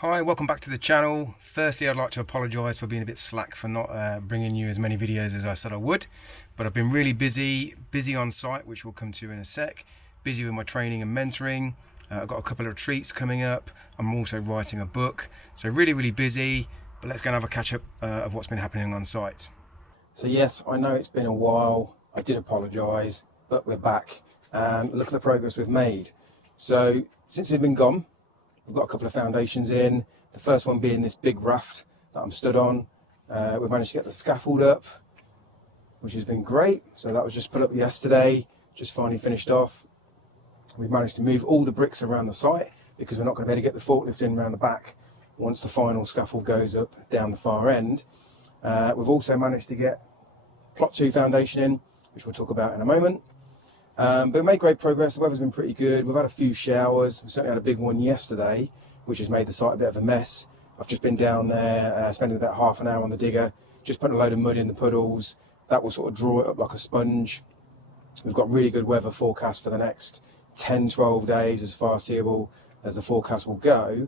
Hi, welcome back to the channel. Firstly, I'd like to apologise for being a bit slack for not bringing you as many videos as I said I would, but I've been really busy on site, which we'll come to in a sec, busy with my training and mentoring. I've got a couple of retreats coming up. I'm also writing a book, so really busy, but let's go and have a catch up of what's been happening on site. So yes, I know it's been a while, I did apologise, but we're back and look at the progress we've made. So since we've been gone, we've got a couple of foundations in, the first one being this big raft that I'm stood on. We've managed to get the scaffold up, which has been great. So that was just put up yesterday, just finally finished off. We've managed to move all the bricks around the site because we're not going to be able to get the forklift in around the back once the final scaffold goes up down the far end. We've also managed to get plot 2 foundation in, which we'll talk about in a moment. But we made great progress. The weather's been pretty good. We've had a few showers. We certainly had a big one yesterday, which has made the site a bit of a mess. I've just been down there, spending about half an hour on the digger, just putting a load of mud in the puddles. That will sort of draw it up like a sponge. We've got really good weather forecast for the next 10-12 days, as foreseeable as the forecast will go.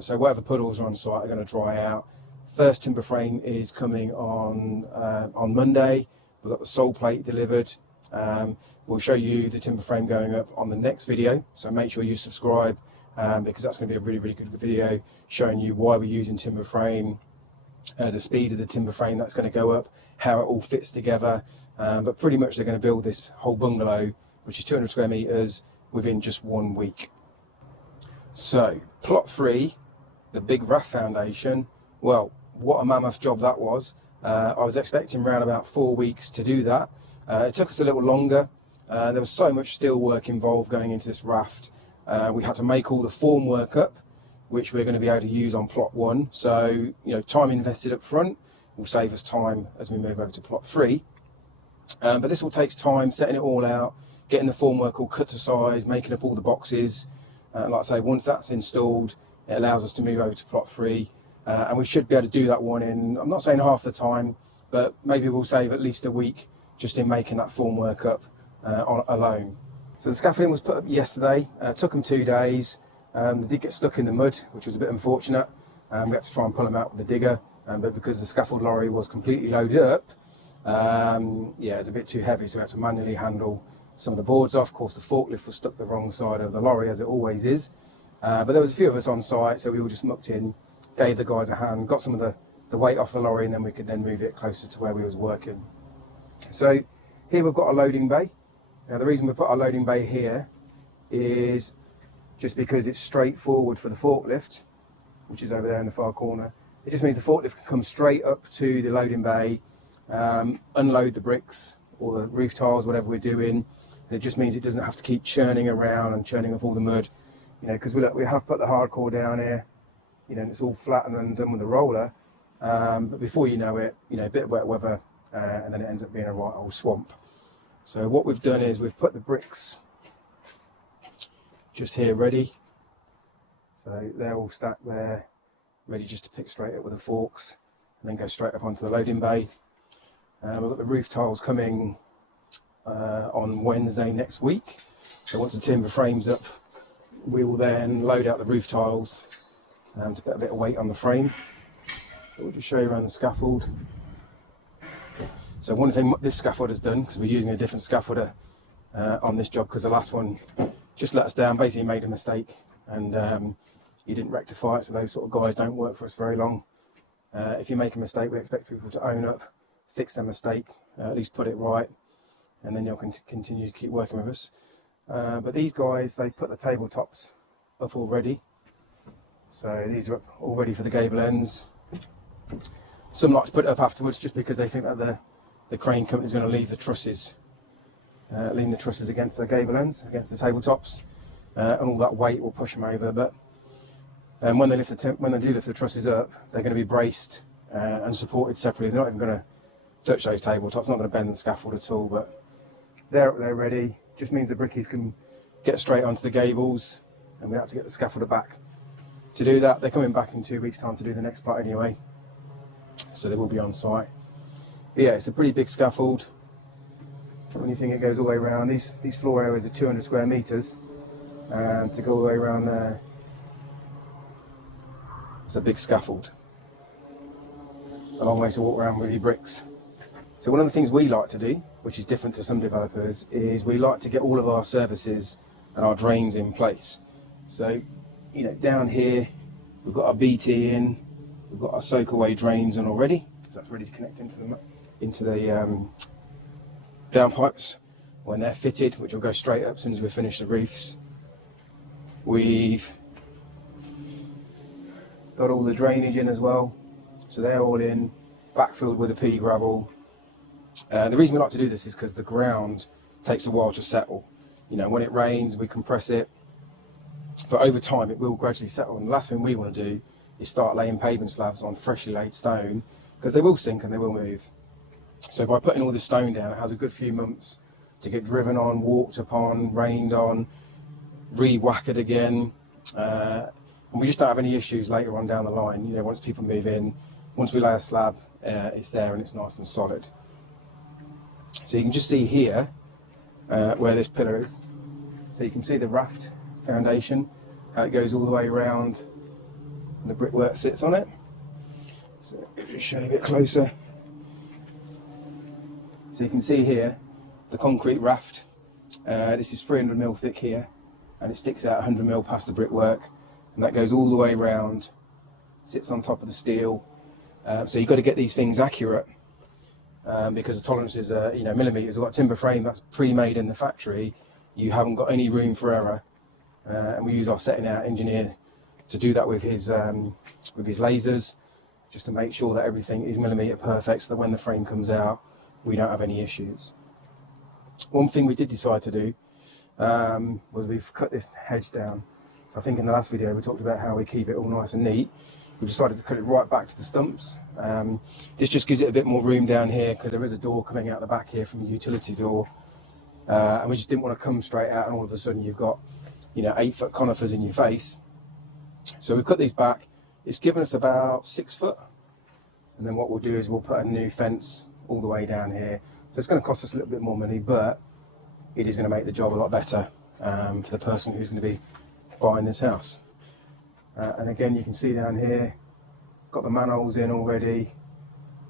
So whatever puddles are on site are going to dry out. First timber frame is coming on Monday. We've got the sole plate delivered. We'll show you the timber frame going up on the next video, so make sure you subscribe because that's going to be a really good video showing you why we're using timber frame, the speed of the timber frame that's going to go up, how it all fits together, but pretty much they're going to build this whole bungalow, which is 200 square meters, within just 1 week. So plot 3, the big raft foundation, well, what a mammoth job that was. I was expecting around about 4 weeks to do that. It took us a little longer. There was so much steel work involved going into this raft. We had to make all the formwork up, which we're going to be able to use on plot 1. So, you know, time invested up front will save us time as we move over to plot 3. But this all takes time, setting it all out, getting the formwork all cut to size, making up all the boxes. Like I say, once that's installed, it allows us to move over to plot 3. And we should be able to do that one in, I'm not saying half the time, but maybe we'll save at least a week just in making that formwork up alone. So the scaffolding was put up yesterday, took them 2 days. They did get stuck in the mud, which was a bit unfortunate. We had to try and pull them out with the digger, but because the scaffold lorry was completely loaded up, yeah, it's a bit too heavy, so we had to manually handle some of the boards off. Of course, the forklift was stuck the wrong side of the lorry, as it always is. But there was a few of us on site, so we all just mucked in, gave the guys a hand, got some of the weight off the lorry, and then we could then move it closer to where we was working. So here we've got a loading bay. Now the reason we put our loading bay here is just because it's straightforward for the forklift, which is over there in the far corner. It just means the forklift can come straight up to the loading bay, unload the bricks or the roof tiles, whatever we're doing. And it just means it doesn't have to keep churning around and churning up all the mud, you know, because we have put the hardcore down here, you know, and it's all flattened and done with the roller. But before you know it, you know, a bit of wet weather, and then it ends up being a right old swamp. So what we've done is we've put the bricks just here ready. So they're all stacked there, ready just to pick straight up with the forks and then go straight up onto the loading bay. We've got the roof tiles coming on Wednesday next week. So once the timber frame's up, we will then load out the roof tiles to put a bit of weight on the frame. But we'll just show you around the scaffold. So one thing this scaffold has done, because we're using a different scaffolder on this job, because the last one just let us down, basically made a mistake, and you didn't rectify it, so those sort of guys don't work for us very long. If you make a mistake, we expect people to own up, fix their mistake, at least put it right, and then you'll continue to keep working with us. But these guys, they've put the tabletops up already, so these are up all ready for the gable ends. Some like to put it up afterwards just because they think that the crane company is going to leave the trusses, against the gable ends, against the tabletops, and all that weight will push them over. But when they do lift the trusses up, they're going to be braced and supported separately. They're not even going to touch those tabletops. Not going to bend the scaffold at all. But they're up there ready. Just means the brickies can get straight onto the gables, and we have to get the scaffolder back. To do that, they're coming back in 2 weeks' time to do the next part anyway, so they will be on site. But yeah, it's a pretty big scaffold. When you think it goes all the way around, these floor areas are 200 square meters, and to go all the way around there It's a big scaffold. A long way to walk around with your bricks. So one of the things we like to do, which is different to some developers, is we like to get all of our services and our drains in place. So, you know, down here we've got our BT in, we've got our soak away drains in already, so that's ready to connect into the downpipes when they're fitted, which will go straight up as soon as we finish the roofs. We've got all the drainage in as well, so they're all in, backfilled with a pea gravel. The reason we like to do this is because the ground takes a while to settle. You know, when it rains we compress it, but over time it will gradually settle, and the last thing we want to do is start laying pavement slabs on freshly laid stone, because they will sink and they will move. So by putting all this stone down, it has a good few months to get driven on, walked upon, rained on, re-whacked again, and we just don't have any issues later on down the line. You know, once people move in, once we lay a slab, it's there and it's nice and solid. So you can just see here where this pillar is. So you can see the raft foundation, how it goes all the way around and the brickwork sits on it. So I'll just show you a bit closer. So you can see here the concrete raft. This is 300mm thick here, and it sticks out 100mm past the brickwork, and that goes all the way around, sits on top of the steel. So you've got to get these things accurate, because the tolerances are, you know, millimetres. We've got a timber frame that's pre-made in the factory. You haven't got any room for error, and we use our setting out engineer to do that with his lasers, just to make sure that everything is millimetre perfect, so that when the frame comes out we don't have any issues. One thing we did decide to do was we've cut this hedge down. So I think in the last video we talked about how we keep it all nice and neat. We decided to cut it right back to the stumps. This just gives it a bit more room down here, because there is a door coming out the back here from the utility door, and we just didn't want to come straight out and all of a sudden you've got, you know, 8-foot conifers in your face. So we've cut these back. It's given us about 6 foot, and then what we'll do is we'll put a new fence all the way down here. So it's going to cost us a little bit more money, but it is going to make the job a lot better for the person who's going to be buying this house. And again, you can see down here, got the manholes in already.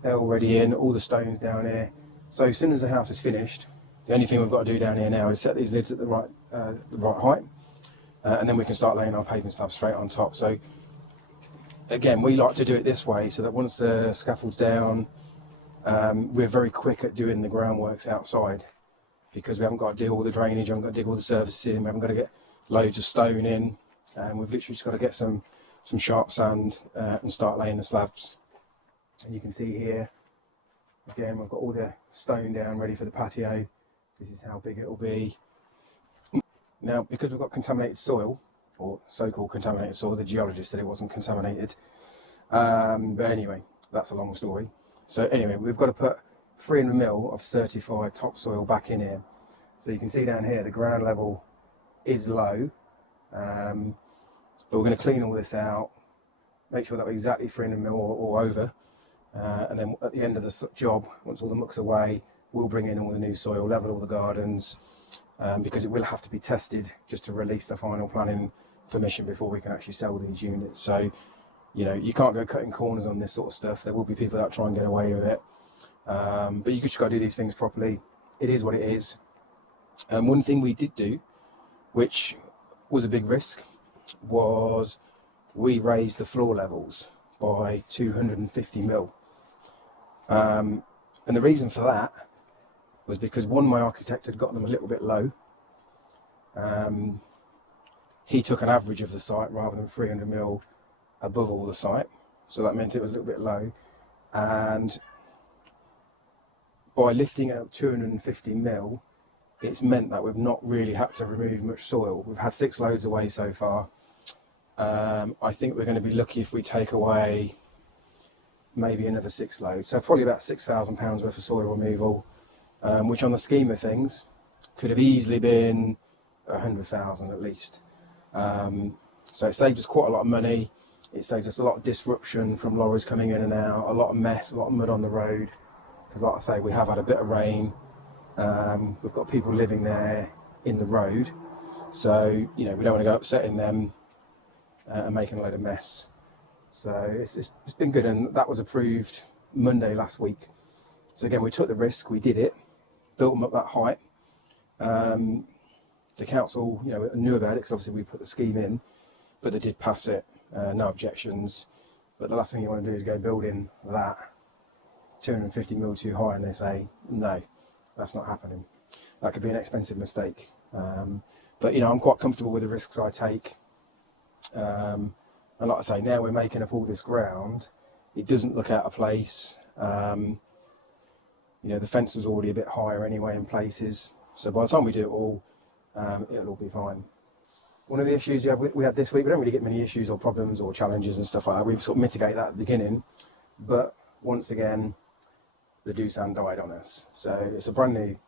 They're already in, all the stones down here. So as soon as the house is finished, the only thing we've got to do down here now is set these lids at the right height, and then we can start laying our pavement slabs straight on top. So again, we like to do it this way, so that once the scaffold's down, we're very quick at doing the groundworks outside, because we haven't got to do all the drainage, we haven't got to dig all the surfaces in, we haven't got to get loads of stone in, and we've literally just got to get some sharp sand and start laying the slabs. And you can see here, again, we've got all the stone down ready for the patio. This is how big it will be. Now, because we've got contaminated soil, or so-called contaminated soil, the geologist said it wasn't contaminated, but anyway, that's a long story. So anyway, we've got to put 300mm of certified topsoil back in here. So you can see down here the ground level is low, but we're going to clean all this out, make sure that we're exactly 300mm or over, and then at the end of the job, once all the muck's away, we'll bring in all the new soil, level all the gardens, because it will have to be tested just to release the final planning permission before we can actually sell these units. So, you know, you can't go cutting corners on this sort of stuff. There will be people that try and get away with it, but you just got to do these things properly. It is what it is. And one thing we did do, which was a big risk, was we raised the floor levels by 250mm. And the reason for that was because, one, my architect had got them a little bit low. He took an average of the site rather than 300mm above all the site, so that meant it was a little bit low. And by lifting out 250mm, it's meant that we've not really had to remove much soil. We've had 6 loads away so far. I think we're going to be lucky if we take away maybe another 6 loads, so probably about £6,000 worth of soil removal, which on the scheme of things could have easily been 100,000 at least. So it saved us quite a lot of money. It saved us a lot of disruption from lorries coming in and out, a lot of mess, a lot of mud on the road, because like I say, we have had a bit of rain. We've got people living there in the road, so you know, we don't want to go upsetting them and making a load of mess. So it's been good, and that was approved Monday last week. So again, we took the risk, we did it, built them up that height. The council, knew about it because obviously we put the scheme in, but they did pass it, no objections. But the last thing you want to do is go building that 250 mil too high, and they say no, that's not happening. That could be an expensive mistake. But I'm quite comfortable with the risks I take. And like I say, now we're making up all this ground. It doesn't look out of place. The fence was already a bit higher anyway in places. So by the time we do it all, it'll all be fine. One of the issues we had this week, we don't really get many issues or problems or challenges and stuff like that. We sort of mitigate that at the beginning. But once again, the Doosan died on us. So it's a brand new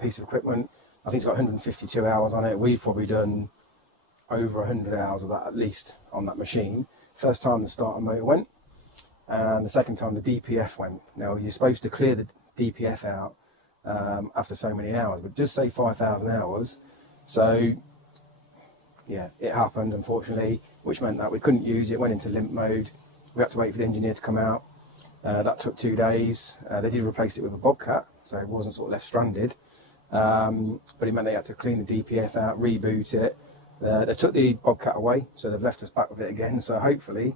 piece of equipment. I think it's got 152 hours on it. We've probably done over 100 hours of that at least on that machine. First time the starter motor went, and the second time the DPF went. Now you're supposed to clear the DPF out after so many hours, but just say 5,000 hours. So yeah, it happened unfortunately, which meant that we couldn't use it. Went into limp mode. We had to wait for the engineer to come out. That took 2 days. They did replace it with a Bobcat, so it wasn't sort of left stranded. But it meant they had to clean the DPF out, reboot it. They took the Bobcat away, so they've left us back with it again. So hopefully,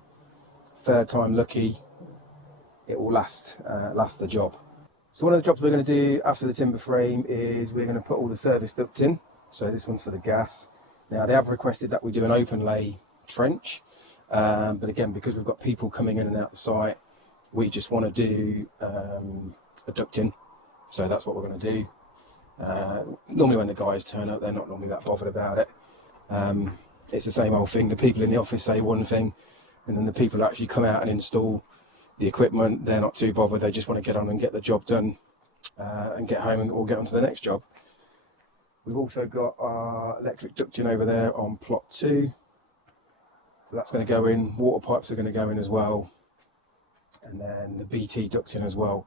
third time lucky, it will last the job. So one of the jobs we're going to do after the timber frame is we're going to put all the service duct in. So this one's for the gas. Now they have requested that we do an open lay trench, but again, because we've got people coming in and out the site, we just want to do a duct in. So that's what we're going to do. Normally when the guys turn up, they're not normally that bothered about it. It's the same old thing. The people in the office say one thing, and then the people who actually come out and install the equipment, they're not too bothered. They just want to get on and get the job done and get home or get on to the next job. We've also got our electric ducting over there on plot 2. So that's going to go in. Water pipes are going to go in as well. And then the BT ducting as well.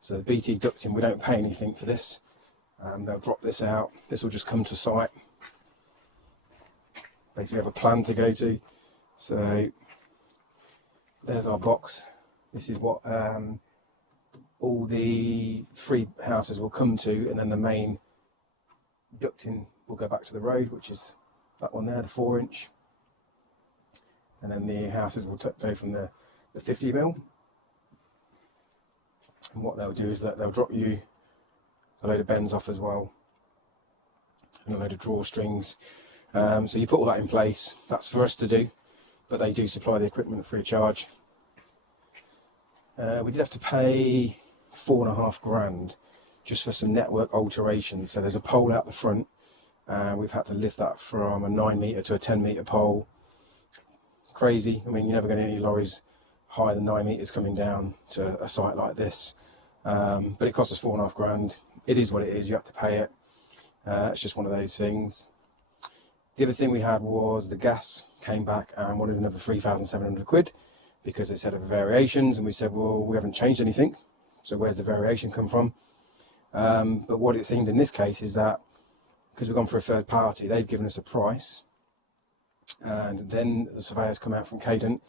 So the BT ducting, we don't pay anything for this. They'll drop this out. This will just come to site. Basically, we have a plan to go to. So there's our box. This is what all the 3 houses will come to, and then the main ducting will go back to the road, which is that one there, the 4-inch. And then the houses will go from the 50 mil. And what they'll do is that they'll drop you a load of bends off as well, and a load of drawstrings. So you put all that in place. That's for us to do, but they do supply the equipment free of charge. We did have to pay £4.5 grand just for some network alterations. So there's a pole out the front. We've had to lift that from a 9 metre to a 10 metre pole. Crazy. I mean, you're never going to get any lorries higher than 9 metres coming down to a site like this. But it cost us £4.5 grand. It is what it is. You have to pay it. It's just one of those things. The other thing we had was the gas came back and wanted another 3,700 quid because they said of variations, and we said, well, we haven't changed anything, so where's the variation come from? But what it seemed in this case is that because we've gone for a third party, they've given us a price, and then the surveyors come out from Cadent,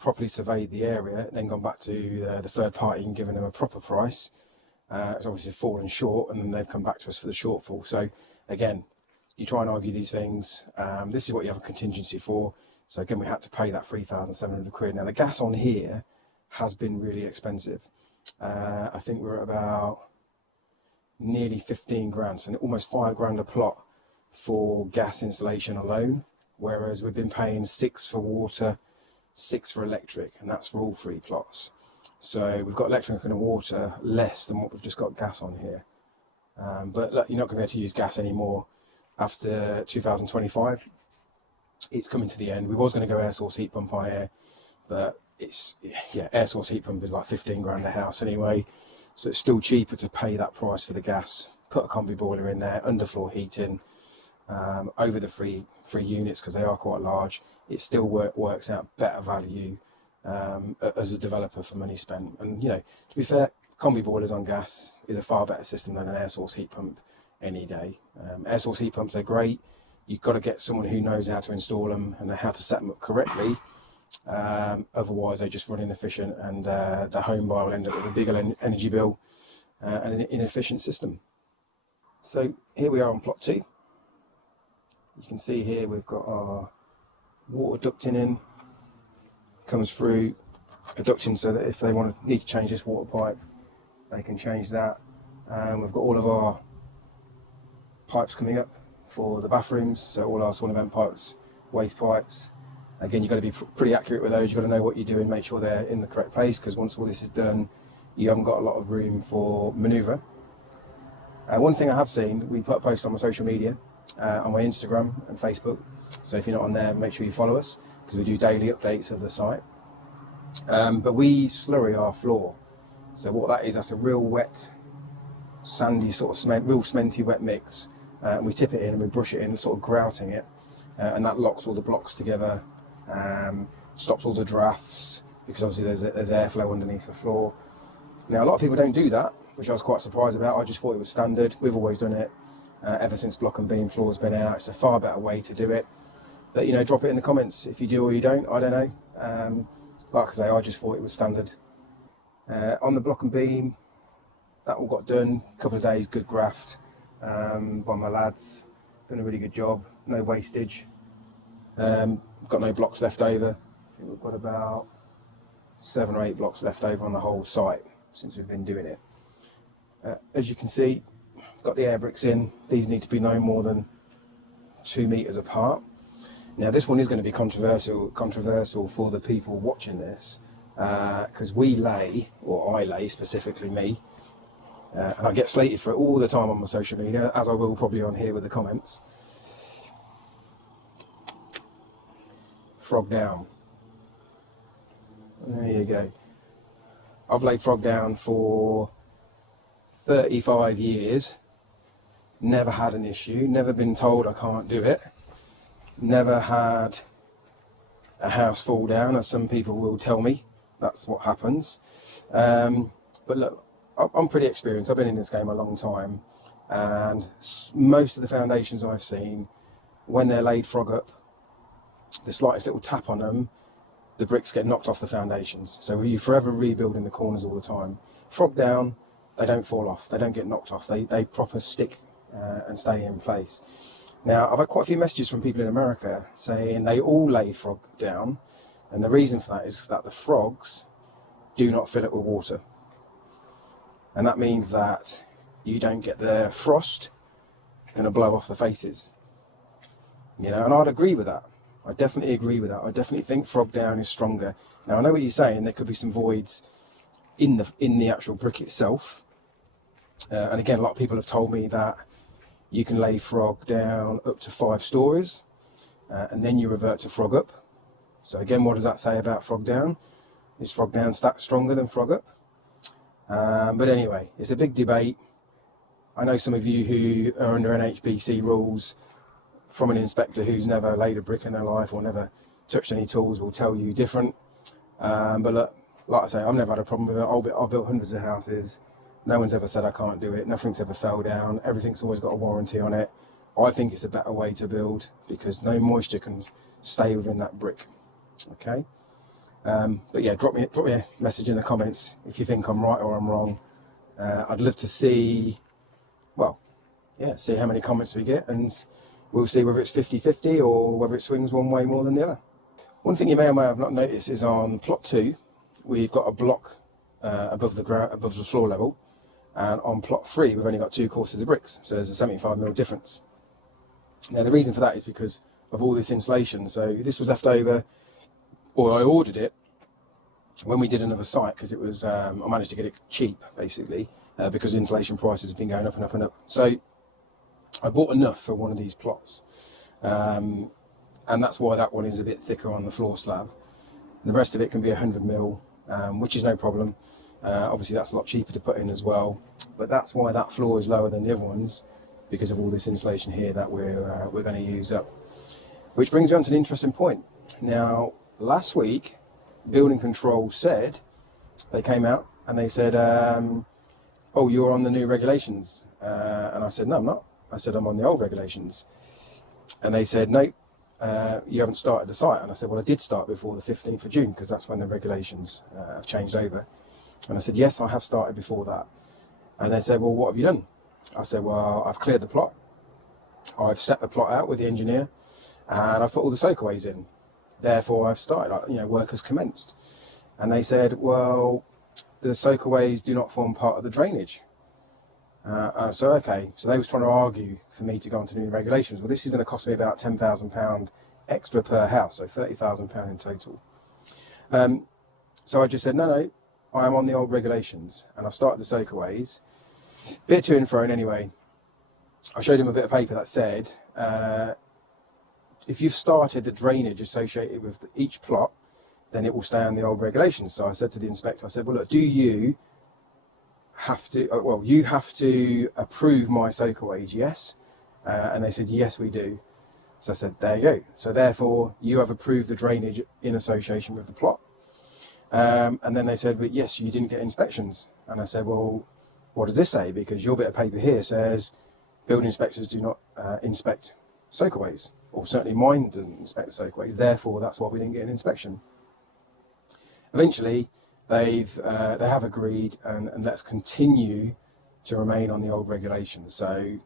properly surveyed the area, then gone back to the third party and given them a proper price. It's obviously fallen short, and then they've come back to us for the shortfall. So again, you try and argue these things. This is what you have a contingency for. So again, we had to pay that 3,700 quid. Now the gas on here has been really expensive. I think we're at about nearly 15 grand, so almost 5 grand a plot for gas installation alone. Whereas we've been paying 6 for water, 6 for electric, and that's for all 3 plots. So we've got electric and water less than what we've just got gas on here. But look, you're not going to be able to use gas anymore after 2025. It's coming to the end. We was going to go air source heat pump on here, but it's, yeah, air source heat pump is like 15 grand a house anyway, so it's still cheaper to pay that price for the gas, put a combi boiler in there, underfloor heating, over the three units, because they are quite large. It still works out better value as a developer for money spent. And to be fair, combi boilers on gas is a far better system than an air source heat pump any day. Air source heat pumps, they're great. You've got to get someone who knows how to install them and how to set them up correctly. Otherwise, they just run inefficient, and the home buyer will end up with a bigger energy bill and an inefficient system. So here we are on plot 2. You can see here we've got our water ducting in, comes through a ducting so that if they need to change this water pipe, they can change that. We've got all of our pipes coming up for the bathrooms, so all our sauna vent pipes, waste pipes. Again, you've got to be pretty accurate with those. You've got to know what you're doing, make sure they're in the correct place, because once all this is done, you haven't got a lot of room for manoeuvre. One thing I have seen, we put a post on my social media, on my Instagram and Facebook, so if you're not on there, make sure you follow us, because we do daily updates of the site. But we slurry our floor. So what that is, that's a real wet, sandy sort of real cementy wet mix. And we tip it in and we brush it in, sort of grouting it, and that locks all the blocks together, stops all the drafts, because obviously there's airflow underneath the floor. Now a lot of people don't do that, which I was quite surprised about. I just thought it was standard. We've always done it ever since block and beam floor's been out. It's a far better way to do it. But you know, drop it in the comments if you do or you don't. I don't know. Like I say, I just thought it was standard. On the block and beam, that all got done. A couple of days, good graft by my lads. Done a really good job. No wastage. Got no blocks left over. I think we've got about 7 or 8 blocks left over on the whole site since we've been doing it. As you can see, got the air bricks in. These need to be no more than 2 meters apart. Now this one is going to be controversial for the people watching this, because we lay, or I lay specifically me, and I get slated for it all the time on my social media, as I will probably on here with the comments. Frog down. There you go. I've laid frog down for 35 years, never had an issue, never been told I can't do it, never had a house fall down, as some people will tell me that's what happens. But look, I'm pretty experienced. I've been in this game a long time, and most of the foundations I've seen, when they're laid frog up, the slightest little tap on them, the bricks get knocked off the foundations. So you're forever rebuilding the corners all the time. Frog down, they don't fall off, they don't get knocked off, they proper stick and stay in place. Now, I've had quite a few messages from people in America saying they all lay frog down, and the reason for that is that the frogs do not fill it with water. And that means that you don't get the frost going to blow off the faces. You know, and I'd agree with that. I definitely agree with that. I definitely think frog down is stronger. Now, I know what you're saying, there could be some voids in the actual brick itself. And again, a lot of people have told me that you can lay frog down up to 5 stories, and then you revert to frog up. So again, what does that say about frog down? Is frog down stronger than frog up? But anyway, it's a big debate. I know some of you who are under NHBC rules, from an inspector who's never laid a brick in their life or never touched any tools, will tell you different. But look, like I say, I've never had a problem with it. I've built hundreds of houses. No one's ever said I can't do it. Nothing's ever fell down. Everything's always got a warranty on it. I think it's a better way to build because no moisture can stay within that brick. Okay. But yeah, drop me a message in the comments if you think I'm right or I'm wrong. I'd love to see, well, yeah, see how many comments we get, and we'll see whether it's 50-50 or whether it swings one way more than the other. One thing you may or may have not noticed is on plot 2, we've got a block above the floor level, and on plot 3 we've only got 2 courses of bricks, so there's a 75mm difference. Now the reason for that is because of all this insulation. So this was left over, or I ordered it when we did another site, because it was I managed to get it cheap basically, because insulation prices have been going up and up and up. So I bought enough for one of these plots, and that's why that one is a bit thicker on the floor slab. The rest of it can be 100mm, which is no problem. Obviously that's a lot cheaper to put in as well, but that's why that floor is lower than the other ones, because of all this insulation here that we're going to use up. Which brings me on to an interesting point. Now, last week, building control said, they came out and they said, oh, you're on the new regulations. And I said, no, I'm not. I said, I'm on the old regulations. And they said, no, you haven't started the site. And I said, well, I did start before the 15th of June, because that's when the regulations have changed over. And I said, yes, I have started before that. And they said, well, what have you done? I said, well, I've cleared the plot. I've set the plot out with the engineer, and I've put all the soakaways in. Therefore, I've started, work has commenced. And they said, well, the soakaways do not form part of the drainage. So okay, so they was trying to argue for me to go onto new regulations. Well, this is going to cost me about £10,000 extra per house, so £30,000 in total. So I just said, no, I am on the old regulations, and I've started the soakaways. Bit to and fro anyway. I showed him a bit of paper that said, if you've started the drainage associated with each plot, then it will stay on the old regulations. So I said to the inspector, I said, well, look, do you have to, you have to approve my soakaways, yes? And they said, yes, we do. So I said, there you go. So therefore, you have approved the drainage in association with the plot. And then they said, but yes, you didn't get inspections. And I said, well, what does this say? Because your bit of paper here says building inspectors do not inspect soakaways, or certainly mine doesn't inspect the soakaways. Therefore, that's why we didn't get an inspection. Eventually, they have agreed, and let's continue to remain on the old regulations. So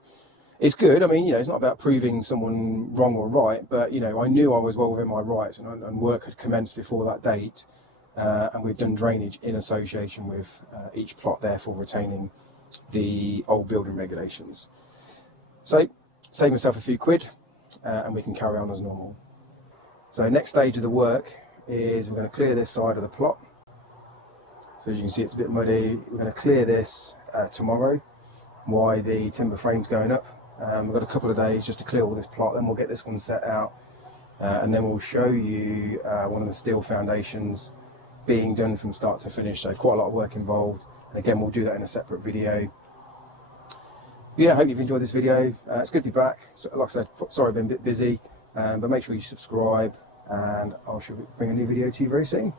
it's good. I mean, it's not about proving someone wrong or right, but I knew I was well within my rights, and work had commenced before that date, and we've done drainage in association with each plot, therefore retaining the old building regulations. So save myself a few quid, and we can carry on as normal. So next stage of the work is we're going to clear this side of the plot. So as you can see, it's a bit muddy. We're going to clear this tomorrow while the timber frame's going up. We've got a couple of days just to clear all this plot, then we'll get this one set out, and then we'll show you one of the steel foundations being done from start to finish. So quite a lot of work involved, and again we'll do that in a separate video. Yeah, I hope you've enjoyed this video. It's good to be back. So, like I said, sorry I've been a bit busy, but make sure you subscribe, and I shall bring a new video to you very soon.